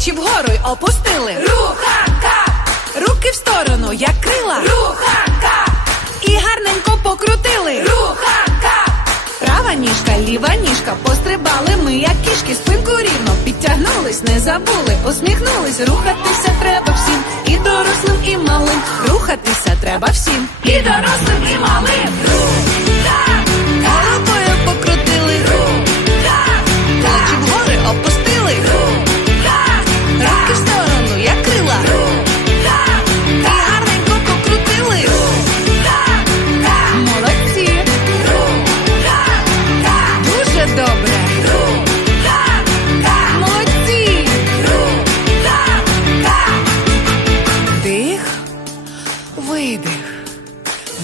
плечі вгору й опустили. Рухака, Руки в сторону, як крила. рухака, І гарненько покрутили. рухака, Права ніжка, ліва ніжка, пострибали ми, як кішки, спинку рівно підтягнулись, не забули, усміхнулись, рухатися треба всім, і дорослим, і малим.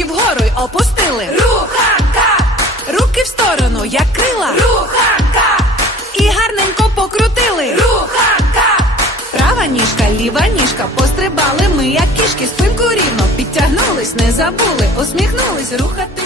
плечі вгору й опустили. Руханка! Руки в сторону, як крила, Руханка! і гарненько покрутили. Руханка! Права ніжка, ліва ніжка, пострибали ми, як кішки, спинку рівно підтягнулись, не забули, усміхнулись, рухати